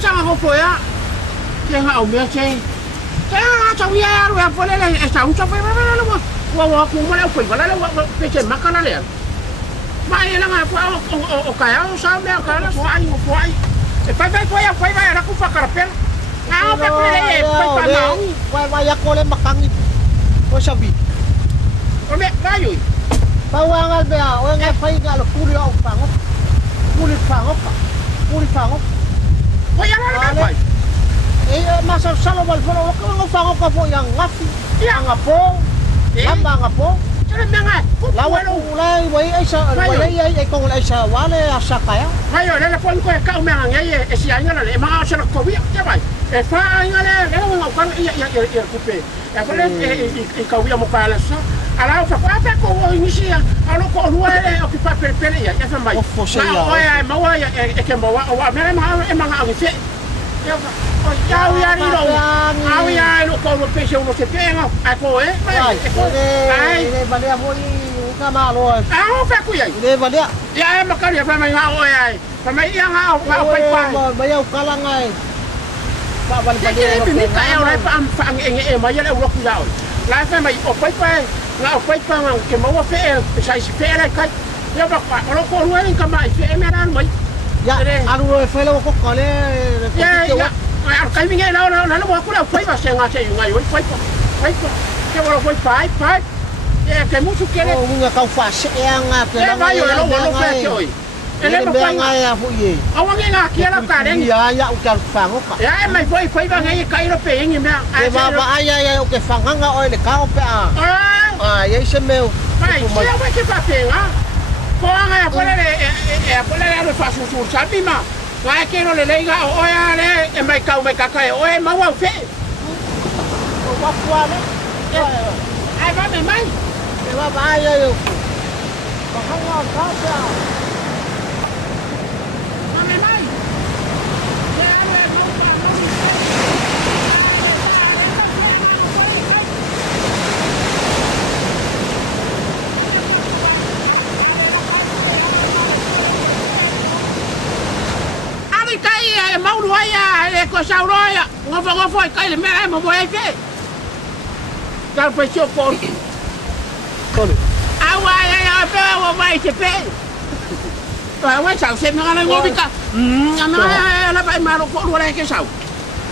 sanga ko foi a. Ke nga o me che. Ke nga cha wi a ru a pole le e sa un cha foi ba lo wa ku mo le foi ba le wa pe che makana le. Ma e la nga o ka ya o sa me ka la foi. E foi era ku fa karapel. Nga pe pole le foi pa mau. Wa ya ko le makangi. O sabi. O me kayo. Bawangal be a o nga fai nga lo puli o fango. Puli fango. O ya la ba. Masa salo bal folo ko fango ka po yang ngafi. Yang apo. Lamba ngapo. Cara menga. Lawa ulai wai ai sa wai ai kong lai sa wale asa kaya. Ayo le pon ko ka menga ngai e si anga le ma sa ko wi ya bai. E fa anga le nga ka ya kupe. E fa le e ka wi mo ka la sa. Ala fa kwa pe ko ni si alo ko ruwa le o ki pa per ya fa mai. Ma wa ya e ke mo wa me ma e ma nga ngi ya wi ari lo. Au ya lo ko mo pe se uno se tenga. A ko e. Ai bale a moi ka ma lo. Ah, fa ku ya. Le bale. Ya ma ka ya fa mai nga o ai. Fa mai ya nga o pa pa. Ba ya kala ngai. Ba bale bale. Ni ka ya ora pa am fa nge ma ya le ro ku ya. La fa mai o pa pa. Nga o pa pa nga ke mo fe sai si fe la ka. Ya ba pa ro ko ruwa ni ka mai fe me ran mai. Ya, aru fe lo ko kale. Ya. Ai kai minge na wa ku la fa ba se nga se ngai o fa pa. Fa pa. Ke ro foi pa. Que mucho quiere. Oh, unha cau fase nga te la. Vai lo fa que hoy. Ele mo fa nga ya fuye. Awan nga ki la ka den. Ya o ka fango ka. Ya mai foi ba nga kai lo pe ngi me. E ba ai o ke fanga nga o le ka o pe a. Ah, ye se meu. Vai, se vai que pa pe nga. Ko nga ya pole le fa su sabi ma. Vai que no le leiga o ya le e mai ka o e ma wa fe. O wa fuale. Ai va me mai. E va vai eu. Ba hanga ka pa. Ma me mai. Ya le no pa no. Ai kai e mauru ai e ko sauroia. Ngofo kai le mera mo moi fe. Tal pe cho por. Awa ya pe wa vai te pe. Wa sao se nga ngo bika. Ana la pai maro ko ro le ke sao.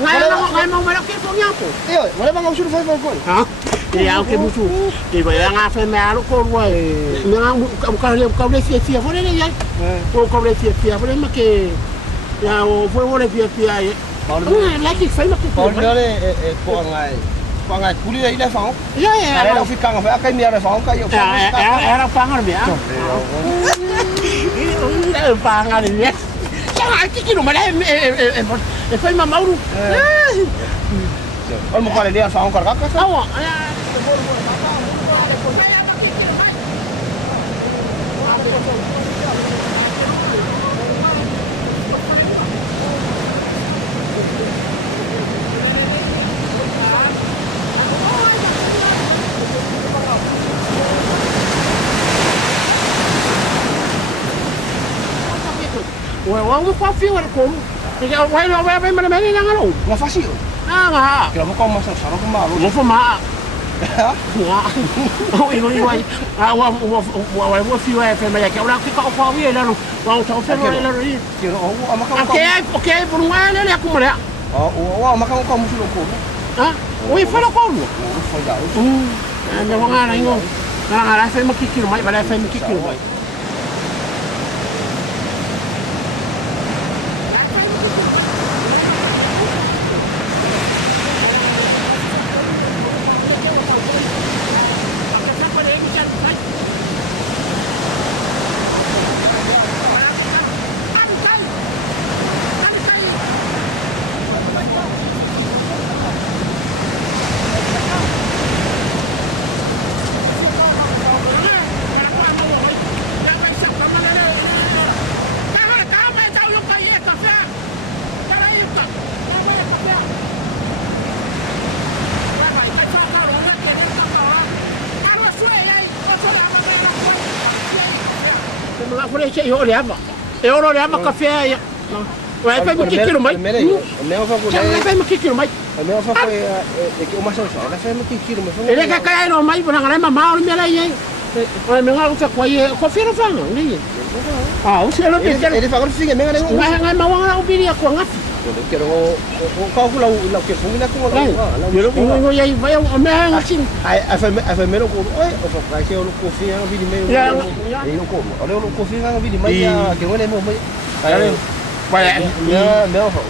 Ngai mo maro ke po nyapo. Io, wala bang usul foi foi. Ha? Ya ke musu. Ke ba nga fe maro ko ro. Nga ka le fia fo le ya. Ko le fia fo le ma ke ya o foi o le fia ai. La ki fe ma ke. Ko le ko ngai. Ko ngai puli le fa. Ya. Era fi kanga fa kai mi le fa ka yo. Era pangar me. Era pangar me. Ya ki no mala e foi ma mauru. O mo kale le fa ka ka. Awa. Wa ko fi wa ko. Ya wa me nga lo. Nga fasi. Nga. Kira mo ko mo sa saro ko ma. Mo fo ma. Nga. O i wai. Wa fi wa fe ma ya ke ora ki ka ko wi la no. Wa ta fe la la ri. Kira o ama ka ko. Okay, por un año le acumula. O ama ka ko mo su ko. Ha? O i fa lo ko. O fa da. Ne wa nga ngo. Nga la fe ma ki ki mai, ba la fe ma ki ki mai. Che io le ama. E ora le ama caffè. Vai fai kikiro mai. Me fa ko Vai fai kikiro mai. Me fa ko e ke o maso so. Vai fai kikiro me fa. Ele ka kai no mai bona ngala mama o me la ye. Ai me ngala ko ye ko fira fa no ni. Ah, o se lo pe. Ele fa ko figa me ngala. Ngai ma wanga o biri ko ngafi. Quero o calcula o que fumina com o eu não ia vai o me assim a fa me lo ko oi o fa que eu ko fia o vídeo meio e não como olha eu ko fia o vídeo mais que eu nem mo vai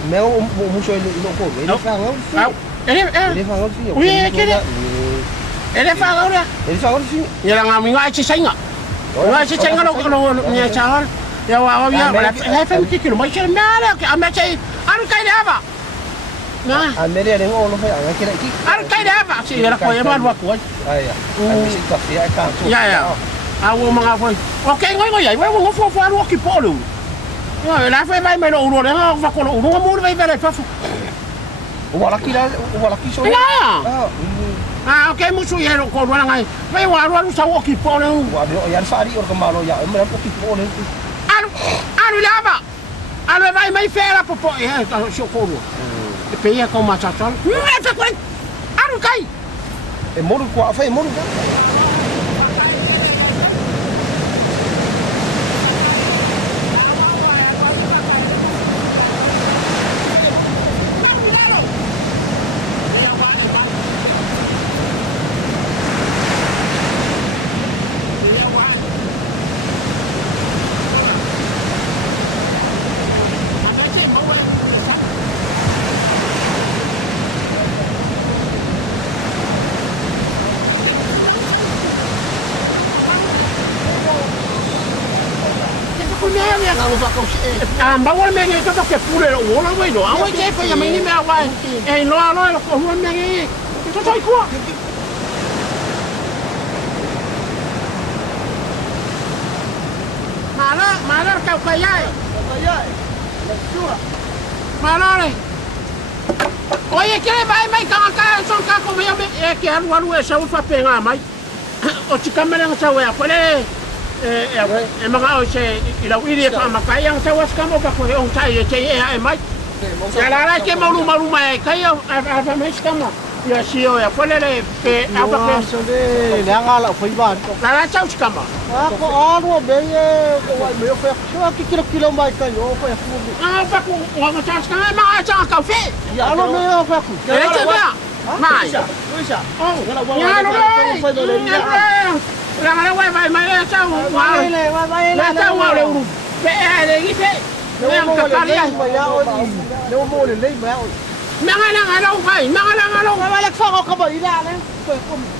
me o mucho não como ele fa não ele fa o fio ele fa agora e ela ngami ngai se senga ngai se senga no ni char ya wa ya la fa que kilo mais me ala que a me sei aru kai dava nah a me le ngo lo fa a que aqui aru kai dava si era ko ya mal wa ko ai ya a me sei café a canto ya a wo mga foi okay ngoi ya wo ngo fo fo aru ki polo ya la fa vai me lo uro le va ko lo uro mo vai vai fa o wala ki so ah okay musu ya ko ro ngai vai wa ro sa wo ki polo wa ya fa ri or ko malo ya me ko ki polo aru lava alu vai mai fera popo socorro e peia com uma chachol essa coisa aru kai e moru ko fa e moru bawal me ngi to ke pure o la we no awe ke fa ya me ni me awa e lo ko ho me ngi to to ko mala ka ka ya mala le oye que vai mai ka son ka ko me que aru e sa fa penga mai o chikamela nga sa we apole e mga o se ilaw iri ka makayang sa was ka mo pa ko yung tayo che e mai ya la ke malu mai kayo a mes kama ya sio ya pole le pe apa ke so de le ngala foi ban la chau kama ko aro be ko wa me foi so ki kilo mai ka yo foi pa ko wa chau kama ma cha ka fe ya lo me foi ku ele che ba mai Luisa oh ya lo la ngala vai mai chau wa chau wa le uru pe ele gi fe no ka kalia ya o no mo le le ma Mangala ngalo wala fa ko ba ila le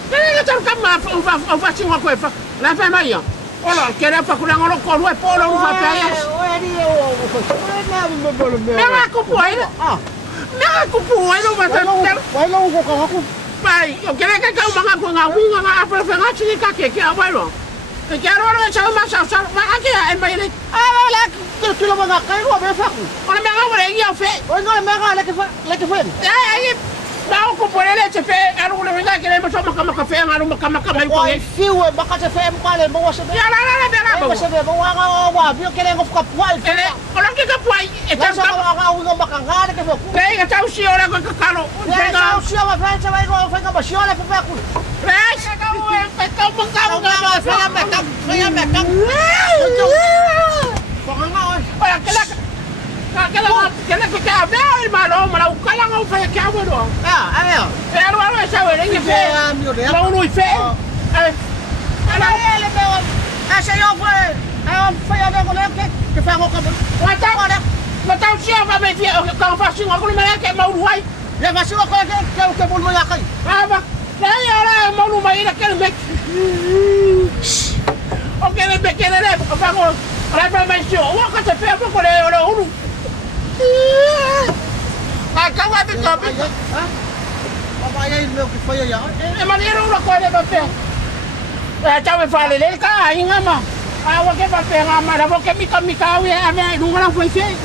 Kaya ka kama o fa singa ko fa la fa mai yo ola kera fa kula ngolo ko ro po lo fa pa ya na ko puai no ba ta wai lo ko ka ko pai yo kera ka manga ko nga winga nga apa fa nga chini ka ke abai lo ke ro ro cha ma sa ma ka ke mai le la kilo ma ka ko be fa ko ona me nga wore ngi fe ona me nga le ke fe ai Não, com por ele te fez, era um lugar que ele me chama café, era uma cama aí com ele. Fio, bacate fé, qual é bom você ver? Não, você vê, bom, viu que ele não fica puai. Ele, olha que puai, é tão só uma macangada que vou. Pega, tá o senhor lá com o calo. Pega o senhor, vai com a baixola pro pé. Pega, pega o bacão, Aquela que quer ver, irmão, mas o cara não foi aqui agora. Era uma vez eu ele que fez. Não não fez. Ele meu. Essa eu foi a ver com que faz o cabelo. Mas tá o senhor vai ver que faço uma coisa que mau ruai. Já faço uma coisa que bol mai aqui. Mas daí ora mau mai naquele bec. Aquele bec ele é para o para mais senhor. O que você fez para ele o Kau ada kopi? Apa yang meu que foi ya? Maneiro uma coisa para pé. Tahu fale le ka inga ma. Awa ke pa pé ngama, la boke mika we ame lunga foi fe.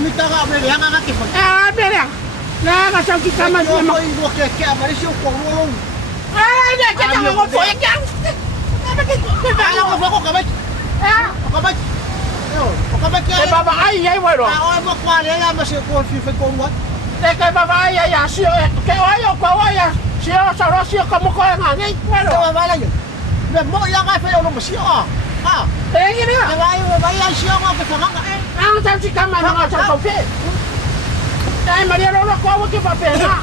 Mika ga ame yang ga ke foi. Bela. Na ga chau ki kama ni ma. Foi que apareceu com o já que não foi que. Não vou com acabei. Acabei. O ka me E baba ai ai wero. O mo kwa le ya me se ko fi fe ko mo. E ke baba ai ai asio ke ai o kwa ai sio saro sio como ko nga ngai wero. Ko ba la yo. Me mo ya ga fe o mo si o. Ah. E ngi ni. Vai ya si o ke fa nga e. Ang tau si kama nga sa ko fe. Dai Maria lo ko ke pa pe nga.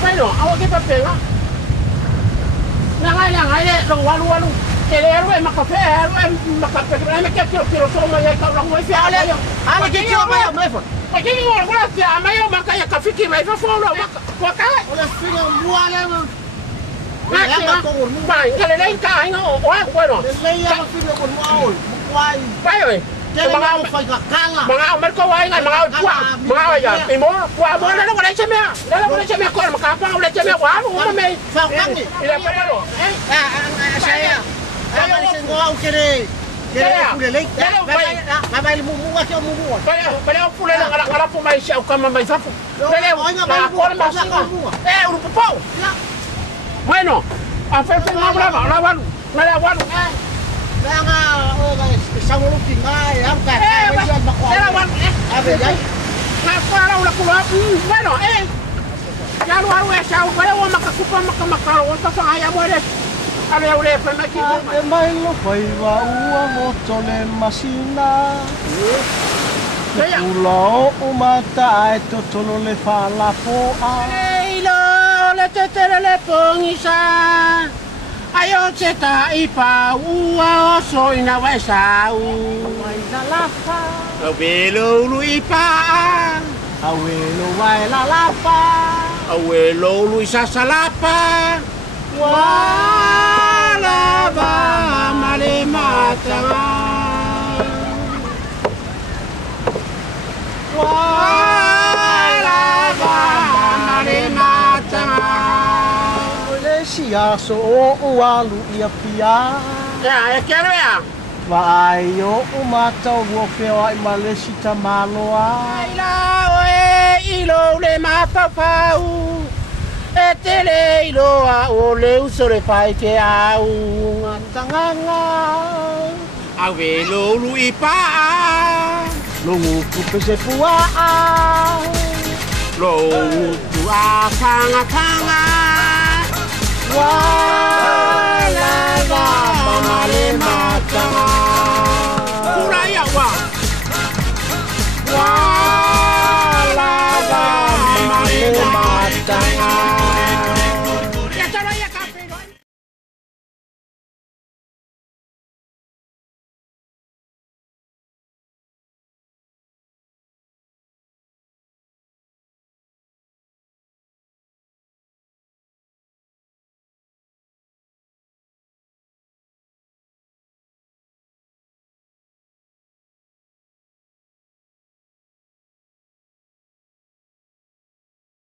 Bueno, awa ke pa pe nga. Ngai lo walu. Kelero e makafe, makafe, me que quiero solo me ka lo mo fia ale. Ale ke tio ba me fo. E que ngora ngora fia ma yo maka ya kafe ki mai fa fo lo ko ka. Ole fina muale mo. Ya ka ko mo ba, ngale le ka nga o bueno. Le ya mo fina ko mo aol. Mo kwai. Pai oi. Mga fa ka kala. Mga mer ko wai nga mga kwa. Mga ya. E mo kwa mo le ko le cheme. Le ko le cheme ko maka pa le cheme wa mo me. Fa kangi. Ila pa lo. Saya. Ama ni sengo au kere. Kere fulele. Ma mai mu wa ke mu mu. Bale fulele ngala fu mai sha kama mai safu. Bale nga ma sa mu. Un popo. Bueno, a fe na brava, la walu. Na la walu. Nga o ga sa mo lu tingai am ka. Era walu. Ave dai. Na para la kula. Bueno, ya lo hago esa, bale o makakupa makamaka, o ta fa ya muere. Ale ore pe me ki ko. E mai lo fai wa ua mo tole masina. Ulo o mata e to tolo le fa la po a. Eilo le te tere le pongisa. Ayo te ta i pa ua o so ina wa sa u. Mai la la fa. O velo lu i pa. Awelo vai la la fa. O velo lu i sa salapa. Wala ba male mata. Wala ba male mata. Le sia so o alu ia pia. Ya, quero ya. Vai o mata o feo ai malesi tamaloa. Ai la oe ilo le mata pau. E te le iloa o le uso le pai ke au tanganga au velo lu i pa Longu kupe se pua lo tu a kanga kanga Wala